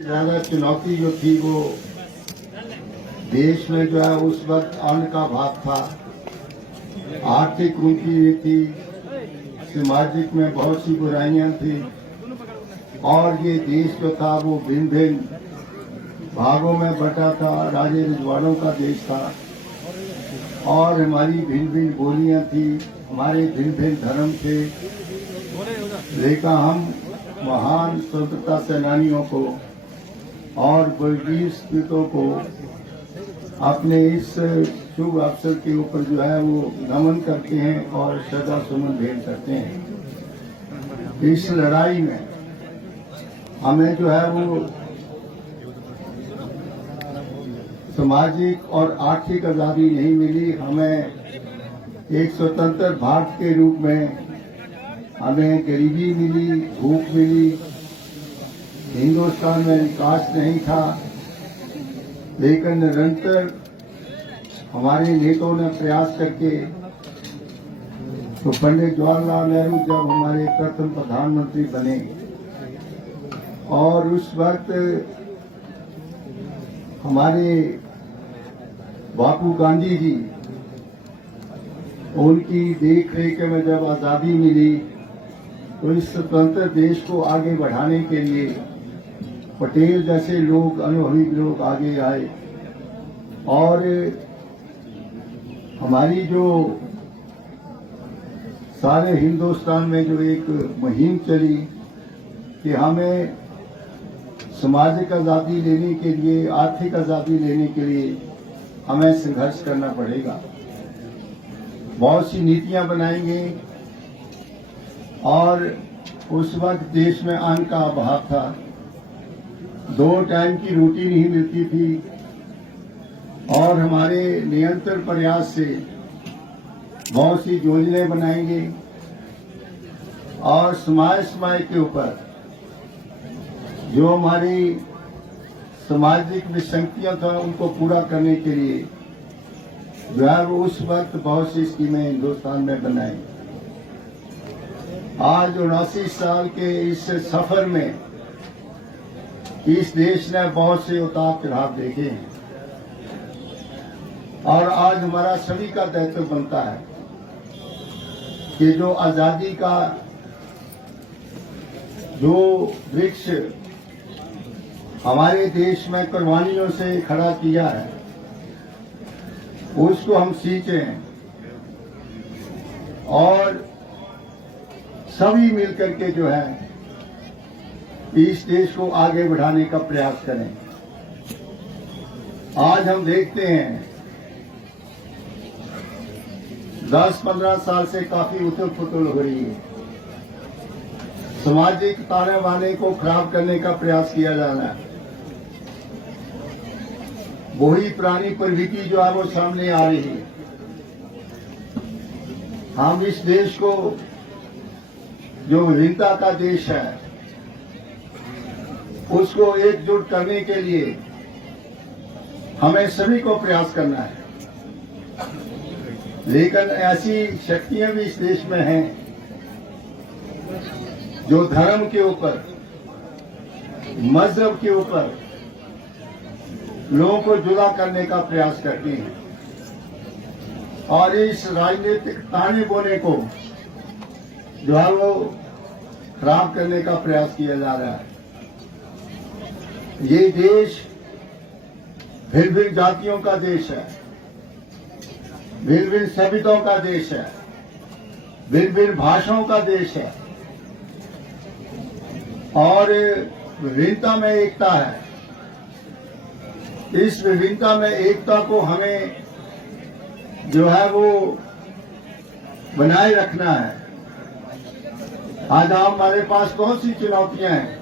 ज्यादा चुनौती जो थी वो देश में जो है उस वक्त अन्न का अभाव था, आर्थिक कुंठी थी, सामाजिक में बहुत सी बुराइयां थी और ये देश जो था वो भिन्न भिन्न भागों में बटा था। राजे रजवाड़ों का देश था और हमारी भिन्न भिन्न बोलियां थी, हमारे भिन्न भिन्न धर्म थे, लेकिन हम महान स्वतंत्रता सेनानियों को और बलवीर सपूतों को अपने इस शुभ अवसर के ऊपर जो है वो नमन करते हैं और श्रद्धा सुमन भेंट करते हैं। इस लड़ाई में हमें जो है वो सामाजिक और आर्थिक आजादी नहीं मिली, हमें एक स्वतंत्र भारत के रूप में हमें गरीबी मिली, भूख मिली, हिंदुस्तान में विकास नहीं था। लेकिन निरंतर हमारे नेताओं ने प्रयास करके तो पंडित जवाहरलाल नेहरू जब हमारे प्रथम प्रधानमंत्री बने और उस वक्त हमारे बापू गांधी जी, उनकी देख रेख में जब आजादी मिली तो इस स्वतंत्र देश को आगे बढ़ाने के लिए पटेल जैसे लोग, अनुभवी लोग आगे आए और हमारी जो सारे हिंदुस्तान में जो एक मुहिम चली कि हमें सामाजिक आजादी लेने के लिए, आर्थिक आजादी लेने के लिए हमें संघर्ष करना पड़ेगा। बहुत सी नीतियां बनाएंगे और उस वक्त देश में अन्न का अभाव था, 2 टाइम की रोटी नहीं मिलती थी और हमारे निरंतर प्रयास से बहुत सी योजनाएं बनाएंगे और समय के ऊपर जो हमारी सामाजिक विसंगतियां था उनको पूरा करने के लिए जो है वो उस वक्त बहुत सी स्कीमें हिंदुस्तान में बनाई। आज 79 साल के इस सफर में इस देश ने बहुत से उतार चढ़ाव देखे हैं और आज हमारा सभी का दायित्व बनता है कि जो आजादी का जो वृक्ष हमारे देश में कुर्बानियों से खड़ा किया है उसको हम सींचें और सभी मिलकर के जो है इस देश को आगे बढ़ाने का प्रयास करें। आज हम देखते हैं 10-15 साल से काफी उथल पुथल हो रही है, सामाजिक ताने बाने को खराब करने का प्रयास किया जा रहा है, वही पुरानी प्रवृत्ति जो है वो सामने आ रही है। हम इस देश को जो विविधता का देश है उसको एकजुट करने के लिए हमें सभी को प्रयास करना है, लेकिन ऐसी शक्तियां भी इस देश में हैं जो धर्म के ऊपर, मजहब के ऊपर लोगों को जुदा करने का प्रयास करती हैं और इस राजनीतिक ताने बोने को जो है वो खराब करने का प्रयास किया जा रहा है। ये देश भिन्न भिन्न जातियों का देश है, भिन्न भिन्न सभ्यताओं का देश है, भिन्न भिन्न भाषाओं का देश है और विभिन्नता में एकता है। इस विभिन्नता में एकता को हमें जो है वो बनाए रखना है। आज हमारे पास कौन सी चुनौतियां हैं?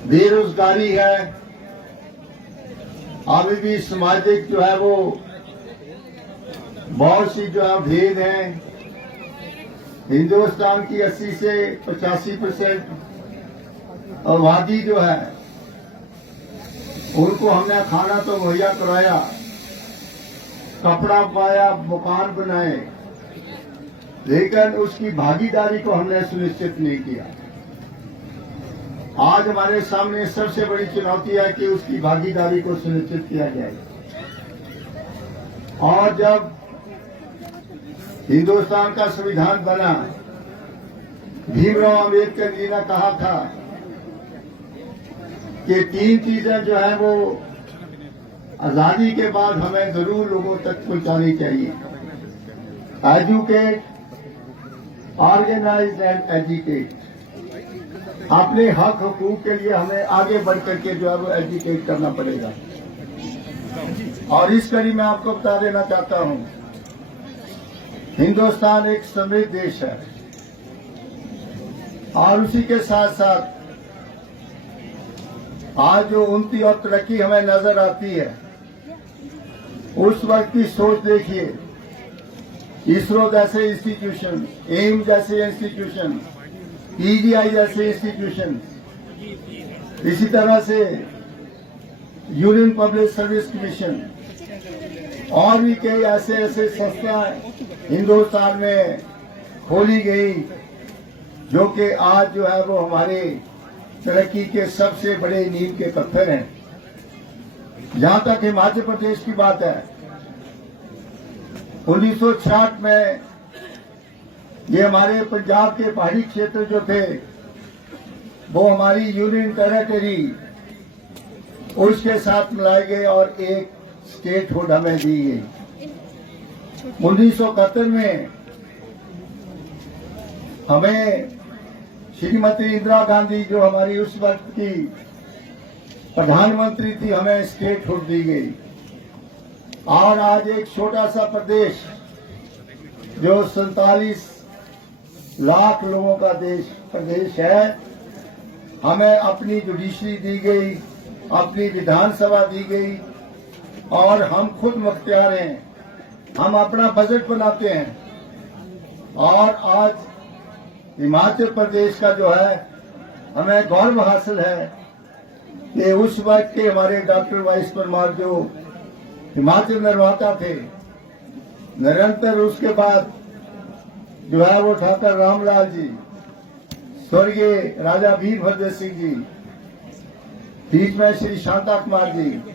बेरोजगारी है, अभी भी सामाजिक जो है वो बहुत सी जो है भेद हैं। हिंदुस्तान की 80 से 85% आबादी जो है उनको हमने खाना तो मुहैया कराया, कपड़ा पाया, मकान बनाए, लेकिन उसकी भागीदारी को हमने सुनिश्चित नहीं किया। आज हमारे सामने सबसे बड़ी चुनौती है कि उसकी भागीदारी को सुनिश्चित किया जाए। और जब हिंदुस्तान का संविधान बना, भीमराव अम्बेडकर जी ने कहा था कि 3 चीजें जो है वो आजादी के बाद हमें जरूर लोगों तक पहुंचानी चाहिए: एजुकेट, ऑर्गेनाइज एंड एजुकेट। अपने हक हकूक के लिए हमें आगे बढ़ करके जो है वो एजुकेट करना पड़ेगा। और इस कड़ी में आपको बता देना चाहता हूं, हिंदुस्तान एक समृद्ध देश है और उसी के साथ साथ आज जो उन्नति और तरक्की हमें नजर आती है, उस वक्त की सोच देखिए। इसरो जैसे इंस्टीट्यूशन, एम्स जैसे इंस्टीट्यूशन, पीजीआई जैसे इंस्टीट्यूशन, इसी तरह से यूनियन पब्लिक सर्विस कमीशन और भी कई ऐसे ऐसे संस्थाएं हिंदुस्तान में खोली गई, जो कि आज जो है वो हमारे तरक्की के सबसे बड़े नींव के पत्थर हैं। जहां तक हिमाचल प्रदेश की बात है, 1966 में ये हमारे पंजाब के पहाड़ी क्षेत्र जो थे वो हमारी यूनियन टेरिटरी उसके साथ मिलाए गए और एक स्टेटहुड हमें दी गई। 1971 में हमें श्रीमती इंदिरा गांधी, जो हमारी उस वक्त की प्रधानमंत्री थी, हमें स्टेटहुड दी गई। और आज एक छोटा सा प्रदेश जो 47 लाख लोगों का प्रदेश है, हमें अपनी जुडिशरी दी गई, अपनी विधानसभा दी गई और हम खुद मुख्तियार हैं। हम अपना बजट बनाते हैं और आज हिमाचल प्रदेश का जो है हमें गौरव हासिल है कि उस वक्त के हमारे डॉक्टर वाइस परमार जो हिमाचल निर्माता थे, निरंतर उसके बाद जो है वो ठाकुर रामलाल जी, स्वर्गीय राजा वीरभद्र सिंह जी, बीच में श्री शांता कुमार जी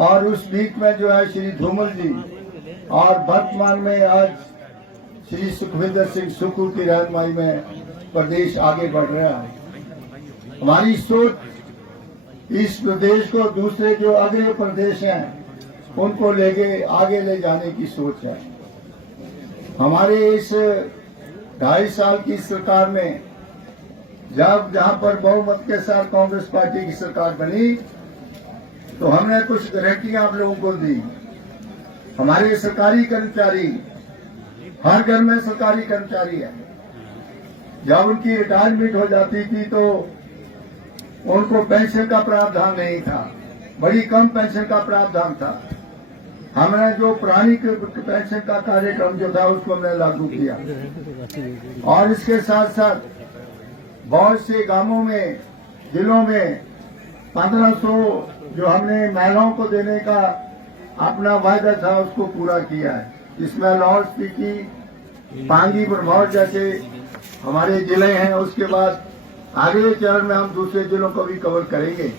और उस बीच में जो है श्री धूमल जी और वर्तमान में आज श्री सुखविंदर सिंह सुक्खू की रहनुमाई में प्रदेश आगे बढ़ रहा है। हमारी सोच इस प्रदेश को दूसरे जो अगले प्रदेश हैं उनको लेके आगे ले जाने की सोच है। हमारे इस 2.5 साल की सरकार में जब जहां पर बहुमत के साथ कांग्रेस पार्टी की सरकार बनी तो हमने कुछ गारंटियां आप लोगों को दी। हमारे सरकारी कर्मचारी, हर घर में सरकारी कर्मचारी है, जब उनकी रिटायरमेंट हो जाती थी तो उनको पेंशन का प्रावधान नहीं था, बड़ी कम पेंशन का प्रावधान था। हमने जो पुरानी पेंशन का कार्यक्रम जो था उसको हमने लागू किया और इसके साथ साथ बहुत से गांवों में, जिलों में 1500 जो हमने महिलाओं को देने का अपना वायदा था उसको पूरा किया है। इसमें लाहौल स्पीति, पांगी, बरमौर जैसे हमारे जिले हैं। उसके बाद अगले चरण में हम दूसरे जिलों को भी कवर करेंगे।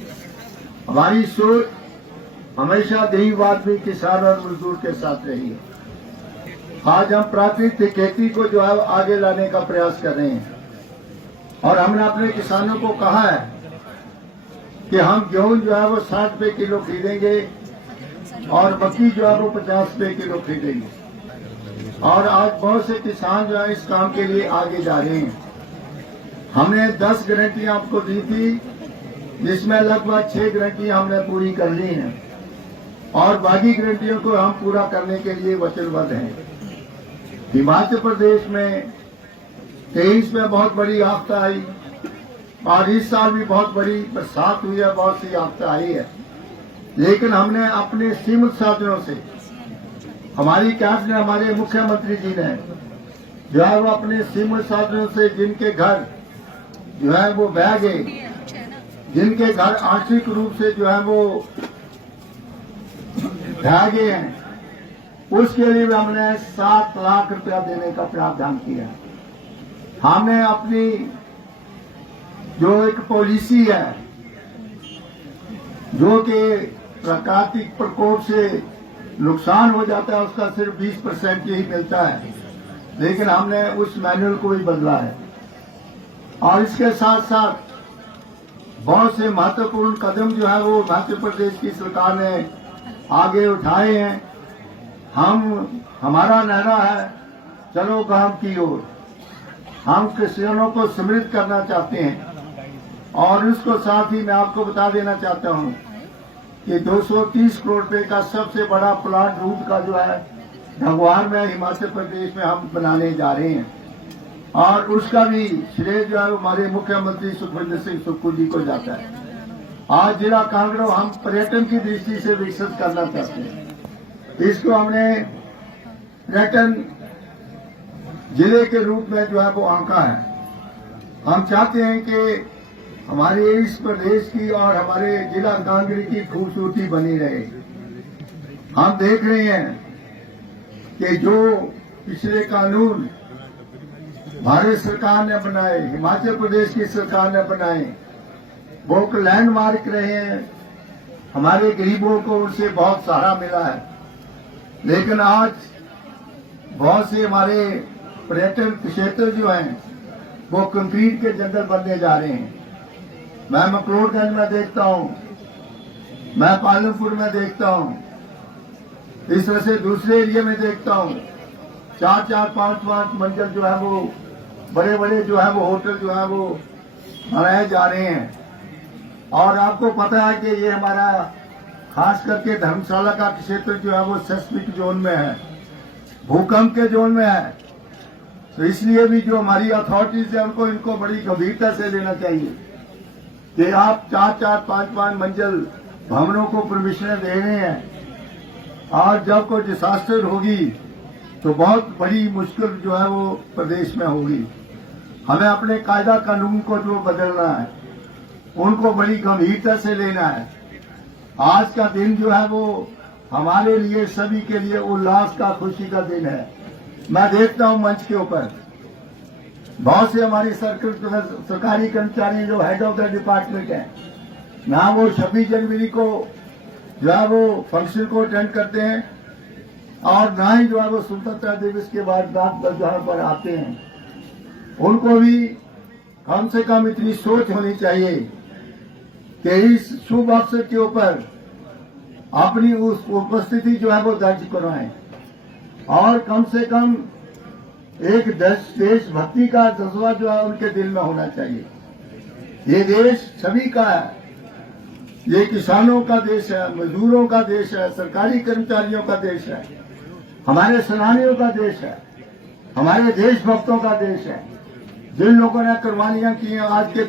हमारी सोच हमेशा गरीब आदमी, किसान और मजदूर के साथ रही है। आज हम प्राकृतिक खेती को जो है आगे लाने का प्रयास कर रहे हैं और हमने अपने किसानों को कहा है कि हम गेहूं जो है वो 60 रुपए किलो खरीदेंगे और मक्की जो है वो 50 रुपए किलो खरीदेंगे। और आज बहुत से किसान जो है इस काम के लिए आगे जा रहे हैं। हमने 10 गारंटियां आपको दी थी, जिसमें लगभग 6 गारंटियां हमने पूरी कर ली हैं और बाकी गारंटियों को हम पूरा करने के लिए वचनबद्ध हैं। हिमाचल प्रदेश में 23 में बहुत बड़ी आफत आई और इस साल भी बहुत बड़ी बरसात हुई है, बहुत सी आफत आई है, लेकिन हमने अपने सीमित साधनों से, हमारी कैबिनेट, हमारे मुख्यमंत्री जी ने जो है वो अपने सीमित साधनों से जिनके घर जो है वो बह गए, जिनके घर आर्थिक रूप से जो है वो ढह गए हैं, उसके लिए हमने 7 लाख रुपया देने का प्रावधान किया। हमने अपनी जो एक पॉलिसी है जो कि प्राकृतिक प्रकोप से नुकसान हो जाता है उसका सिर्फ 20% ही मिलता है, लेकिन हमने उस मैनुअल को भी बदला है। और इसके साथ साथ बहुत से महत्वपूर्ण कदम जो है वो मध्य प्रदेश की सरकार ने आगे उठाए हैं। हमारा नारा है चलो काम की ओर। हम किसानों को समृद्ध करना चाहते हैं और उसको साथ ही मैं आपको बता देना चाहता हूं कि 230 करोड़ रुपए का सबसे बड़ा प्लांट रूट का जो है ढंगवार में हिमाचल प्रदेश में हम बनाने जा रहे हैं और उसका भी श्रेय जो है हमारे मुख्यमंत्री सुखविंदर सिंह सुक्खू जी को जाता है। आज जिला कांगड़ा हम पर्यटन की दृष्टि से विकसित करना चाहते हैं। इसको हमने पर्यटन जिले के रूप में जो है वो आंका है। हम चाहते हैं कि हमारे इस प्रदेश की और हमारे जिला कांगड़ी की खूबसूरती बनी रहे। हम देख रहे हैं कि जो पिछले कानून भारत सरकार ने बनाए, हिमाचल प्रदेश की सरकार ने बनाए, वो लैंडमार्क रहे हैं। हमारे गरीबों को उनसे बहुत सहारा मिला है, लेकिन आज बहुत से हमारे पर्यटन क्षेत्र जो हैं वो कंक्रीट के जंगल बनने जा रहे हैं। मैं मकलोडगंज में देखता हूं, मैं पालमपुर में देखता हूं, इस तरह से दूसरे एरिया में देखता हूं 4-4, 5-5 मंजिल जो है वो बड़े बड़े जो है वो होटल जो है वो बनाए जा रहे हैं। और आपको पता है कि ये हमारा खास करके धर्मशाला का क्षेत्र जो है वो सेस्मिक जोन में है, भूकंप के जोन में है। तो इसलिए भी जो हमारी अथॉरिटीज है उनको इनको बड़ी गंभीरता से लेना चाहिए कि आप 4-4, 5-5 मंजिल भवनों को परमिशन दे रहे हैं और जब कोई डिजास्टर होगी तो बहुत बड़ी मुश्किल जो है वो प्रदेश में होगी। हमें अपने कायदा कानून को जो बदलना है उनको बड़ी गंभीरता से लेना है। आज का दिन जो है वो हमारे लिए सभी के लिए उल्लास का, खुशी का दिन है। मैं देखता हूं मंच के ऊपर बहुत से हमारी सरकारी कर्मचारी जो हेड ऑफ द डिपार्टमेंट है, ना वो 26 जनवरी को जो है वो फंक्शन को अटेंड करते हैं और ना ही जो है वो स्वतंत्रता दिवस के बाद रात जहां पर आते हैं। उनको भी कम से कम इतनी सोच होनी चाहिए कि इस शुभ अवसर के ऊपर अपनी उस उपस्थिति जो है वो दर्ज करवाएं और कम से कम एक देशभक्ति का जज्बा जो है उनके दिल में होना चाहिए। ये देश सभी का है, ये किसानों का देश है, मजदूरों का देश है, सरकारी कर्मचारियों का देश है, हमारे सेनानियों का देश है, हमारे देशभक्तों का देश है। जिन लोगों ने कुर्बानियां की हैं आज के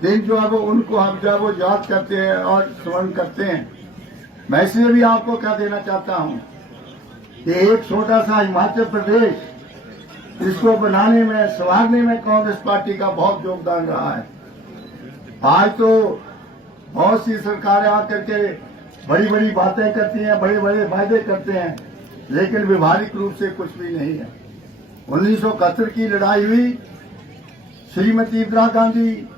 दिन जो है वो उनको हम जो है वो याद करते हैं और स्मरण करते हैं। मैं इसलिए भी आपको क्या देना चाहता हूं कि एक छोटा सा हिमाचल प्रदेश इसको बनाने में, संवारने में कांग्रेस पार्टी का बहुत योगदान रहा है। आज तो बहुत सी सरकारें आकर के बड़ी बड़ी बातें करती हैं, बड़े बड़े वायदे करते हैं, लेकिन व्यवहारिक रूप से कुछ भी नहीं है। 1971 की लड़ाई हुई, श्रीमती इंदिरा गांधी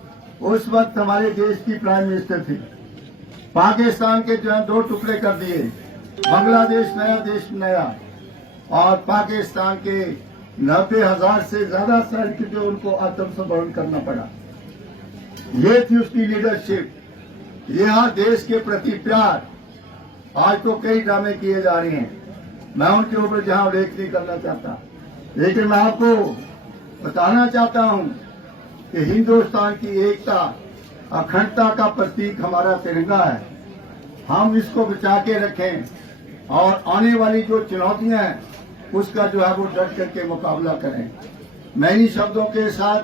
उस वक्त हमारे देश की प्राइम मिनिस्टर थी। पाकिस्तान के जो है 2 टुकड़े कर दिए, बांग्लादेश नया, देश नया, और पाकिस्तान के 90,000 से ज्यादा सैनिक जो उनको आत्मसमर्पण करना पड़ा। ये थी उसकी लीडरशिप, यह देश के प्रति प्यार। आज तो कई ड्रामे किए जा रहे हैं, मैं उनके ऊपर जहां उल्लेख नहीं करना चाहता, लेकिन मैं आपको बताना चाहता हूं कि हिंदुस्तान की एकता, अखंडता का प्रतीक हमारा तिरंगा है। हम इसको बचा के रखें और आने वाली जो चुनौतियां हैं उसका जो है वो डट करके मुकाबला करें। मैं इन्हीं शब्दों के साथ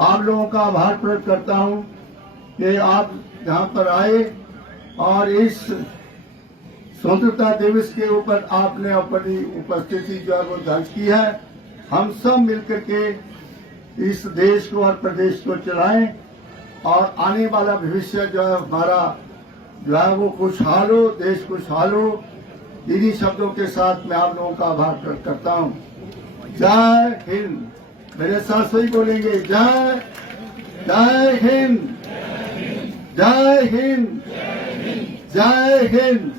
आप लोगों का आभार प्रकट करता हूं कि आप यहाँ पर आए और इस स्वतंत्रता दिवस के ऊपर आपने अपनी उपस्थिति जो है वो दर्ज की है। हम सब मिलकर के इस देश को और प्रदेश को चलाएं और आने वाला भविष्य जो है हमारा जो है वो खुशहाल हो, देश खुशहाल हो। इन्हीं शब्दों के साथ मैं आप लोगों का आभार प्रकट करता हूं। जय हिंद। मेरे साथ सही बोलेंगे, जय जय हिंद, जय हिंद, जय हिंद।